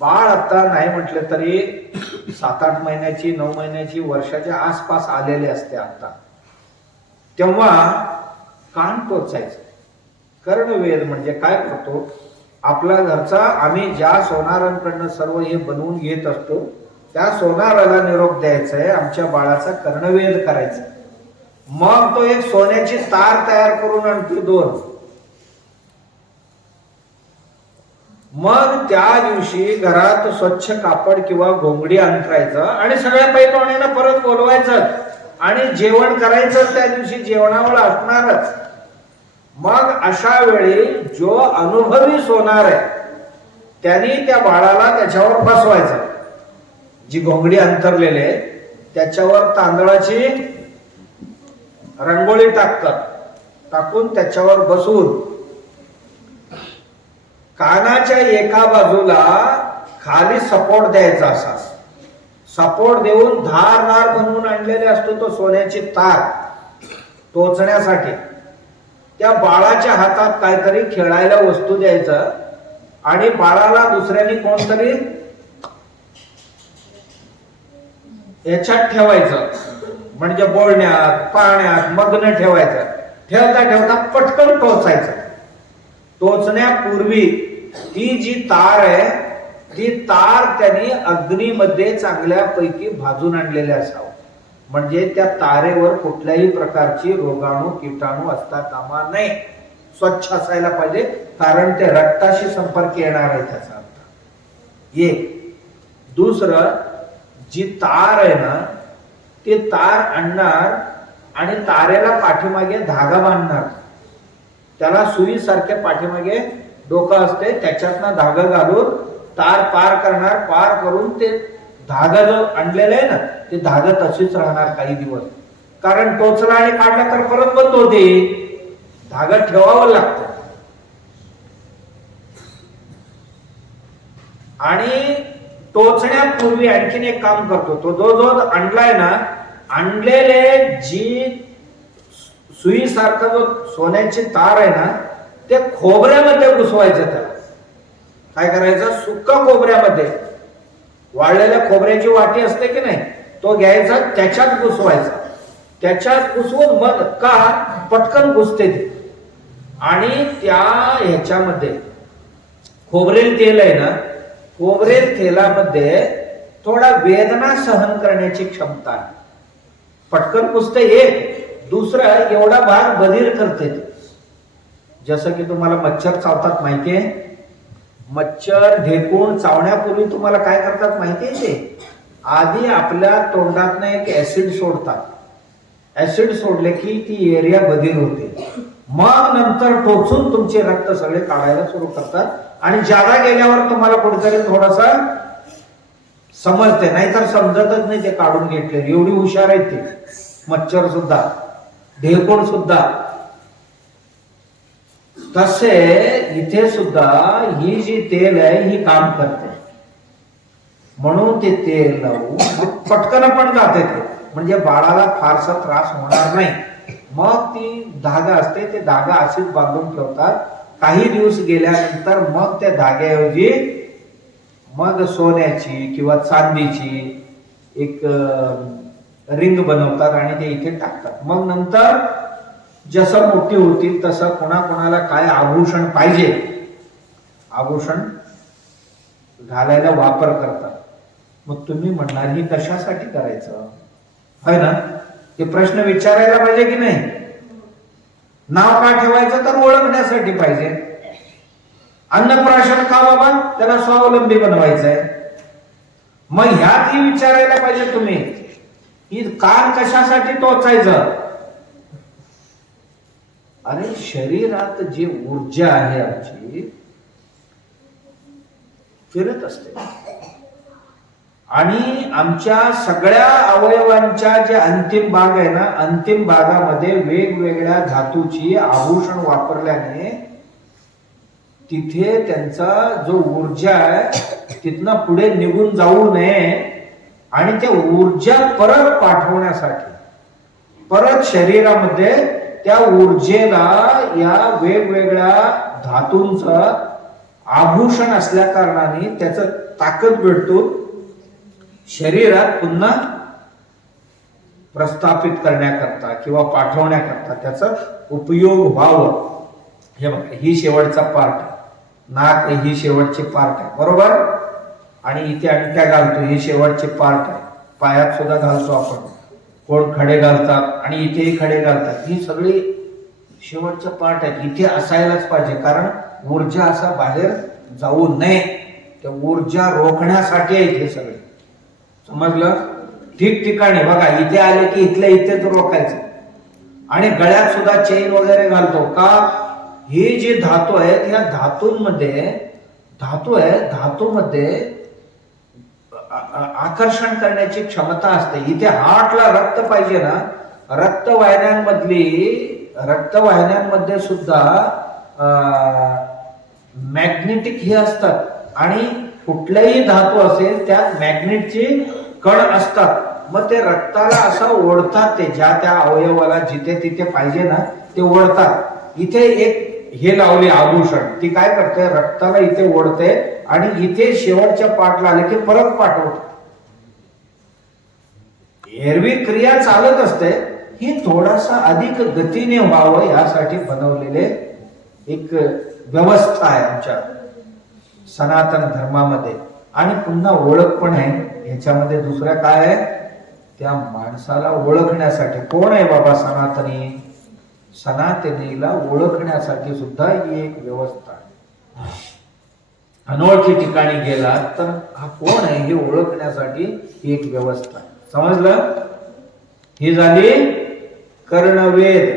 बाळ आता नाही म्हटलं तरी सात आठ महिन्याची नऊ महिन्याची वर्षाच्या आसपास आलेले असते आता. तेव्हा कान टोचायचं. कर्णवेध म्हणजे काय करतो? आपला घरचा आम्ही ज्या सोनारांकडनं सर्व हे बनवून घेत असतो त्या सोनाराला निरोप द्यायचा आहे आमच्या बाळाचा कर्णवेध करायचा मग तो एक सोन्याची तार तयार करून आणतो दोन. मग त्या दिवशी घरात स्वच्छ कापड किंवा घोंगडी अंतरायचं आणि सगळ्या पैलवानांना परत बोलवायचं. आणि जेवण करायचं त्या दिवशी जेवणावर असणारच. मग अशा वेळी जो अनुभवी सोनार आहे त्यांनी त्या बाळाला त्याच्यावर बसवायचं. जी घोंगडी अंतरलेली आहे त्याच्यावर तांदळाची रंगोळी टाकतात. टाकून त्याच्यावर बसून कानाच्या एका बाजूला खाली सपोर्ट द्यायचा असा. सपोर्ट देऊन धार धार बनवून आणलेले असतो तो सोन्याची तार टोचण्यासाठी. त्या बाळाच्या हातात काहीतरी खेळायला वस्तू द्यायचं आणि बाळाला दुसऱ्याने कोणतरी याच्यात ठेवायचं. म्हणजे बोलण्यात पाण्यात मग्न ठेवायचं. ठेवता ठेवता पटकन टोचायचं. टोचण्यापूर्वी ती जी तार आहे ती तार त्यांनी अग्नीमध्ये चांगल्यापैकी भाजून आणलेले असावं. म्हणजे त्या तारेवर कुठल्याही प्रकारची रोगाणू किटाणू असता कामा नये स्वच्छ असायला पाहिजे कारण ते रक्ताशी संपर्क येणार आहे त्याचा अर्थ. एक. दुसरं जी तार आहे ना ती तार आणणार आणि तारेला पाठीमागे धागा बांधणार. त्याला सुईसारख्या पाठीमागे डोकं असते त्याच्यातनं धागा घालून तार पार करणार पार करून ते धागा जो आणलेलं आहे ना ते धागा तशीच राहणार काही दिवस. कारण टोचला आणि काढला तर परत बंद होते. धागा ठेवावं लागतं. आणि टोचण्यापूर्वी आणखीन एक काम करतो. तो जो जो आणलाय ना आणलेले जी सुईसारखा जो सोन्याची तार आहे ना ते खोबऱ्यामध्ये घुसवायचं त्याला काय करायचं? सुक्का खोबऱ्यामध्ये. वाळलेल्या खोबऱ्याची वाटी असते की नाही तो घ्यायचा त्याच्यात घुसवायचा त्याच्यात घुसवून मग का? पटकन घुसते ते. आणि त्या ह्याच्यामध्ये खोबरेल तेल आहे ना खोबरेल तेलामध्ये थोडा वेदना सहन करण्याची क्षमता आहे. पटकन घुसते एक दुसरं एवढा भाग बधीर करते ते. जसं की तुम्हाला मच्छर चावतात माहितीये मच्छर ढेकून चावण्यापूर्वी तुम्हाला काय करतात माहितीये ते? आधी आपल्या तोंडातनं एक ऍसिड सोडतात. ऍसिड सोडले की ती एरिया बधीर होते. मग नंतर टोचून तुमचे रक्त सगळे काढायला सुरू करतात. आणि जादा गेल्यावर तुम्हाला कुठेतरी थोडासा समजते नाहीतर समजतच नाही ते काढून घेतले एवढी हुशार आहेत ते. मच्छर सुद्धा. ढेकूण सुद्धा. तसे इथे सुद्धा ही जी तेल आहे ही काम करते. म्हणून ते तेल लावून पटकन पण जाते ते. म्हणजे बाळाला फारसा त्रास होणार नाही. मग ती धागा असते ते धागा अशीच बांधून ठेवतात. काही दिवस गेल्यानंतर मग त्या धाग्याऐवजी मग सोन्याची किंवा चांदीची एक रिंग बनवतात आणि ते इथे टाकतात. मग नंतर जसं मोठी होतील तसं कोणाकोणाला काय आभूषण पाहिजे आभूषण घालायला वापर करतात. मग तुम्ही म्हणणार ही कशासाठी करायचं? होय ना? हे प्रश्न विचारायला पाहिजे की नाही? नाव का ठेवायचं? तर ओळखण्यासाठी पाहिजे. अन्नप्राशन का बाबा? त्याला स्वावलंबी बनवायचंय. मग ह्यात ही विचारायला पाहिजे तुम्ही ही कान कशासाठी टोचायचं? अरे शरीरात जी ऊर्जा आहे आमची फिरत असते. आणि आमच्या सगळ्या अवयवांच्या जे अंतिम भाग आहे ना अंतिम भागामध्ये वेगवेगळ्या धातूची आभूषण वापरल्याने तिथे त्यांचा जो ऊर्जा आहे तिथनं पुढे निघून जाऊ नये आणि ते ऊर्जा परत पाठवण्यासाठी परत शरीरामध्ये त्या ऊर्जेला या वेगवेगळ्या धातूंचं आभूषण असल्या कारणाने त्याच ताकद भेटतो. शरीरात पुन्हा प्रस्थापित करण्याकरता किंवा पाठवण्याकरता त्याचा उपयोग व्हावं. हे बघा ही शेवटचा पार्ट आहे. नाक ही शेवटची पार्ट आहे. बरोबर? आणि इथे अंगठ्या घालतो ही शेवटचे पार्ट आहे. पायात सुद्धा घालतो आपण. कोण खडे घालतात आणि इथेही खडे घालतात. ही सगळी शेवटचं पार्ट आहे. इथे असायलाच पाहिजे. कारण ऊर्जा असा बाहेर जाऊ नये. त्या ऊर्जा रोखण्यासाठी आहे इथे सगळे. समजलं? ठिकठिकाणी. बघा इथे आले की इथल्या इथेच रोखायचं. आणि गळ्यात सुद्धा चेन वगैरे घालतो. का? ही जी धातू आहेत या धातूंमध्ये धातू आहे धातूमध्ये आकर्षण करण्याची क्षमता असते. इथे हार्टला रक्त पाहिजे ना. रक्तवाहिन्यांमधली रक्तवाहिन्यांमध्ये सुद्धा मॅग्नेटिक हे असतात. आणि कुठल्याही धातू असेल त्यात मॅग्नेटचे कण असतात. मग ते रक्ताला असं ओढतात ते ज्या त्या अवयवाला जिथे तिथे पाहिजे ना ते ओढतात. इथे एक हे लावले आभूषण. ती काय करते? रक्ताला इथे ओढते आणि इथे शेवटच्या पाठला आले की परत पाठवते. एरवी क्रिया चालत असते ही थोडासा अधिक गतीने व्हावं यासाठी बनवलेले एक व्यवस्था आहे आमच्या सनातन धर्मामध्ये. आणि पुन्हा ओळख पण आहे. ह्याच्यामध्ये दुसऱ्या काय आहे? त्या माणसाला ओळखण्यासाठी. कोण आहे बाबा सनातनी? सनातनीला ओळखण्यासाठी सुद्धा ही एक व्यवस्था आहे. अनोळखी ठिकाणी गेला तर हा कोण आहे हे ओळखण्यासाठी ही एक व्यवस्था आहे. समजलं? ही झाली कर्णवेद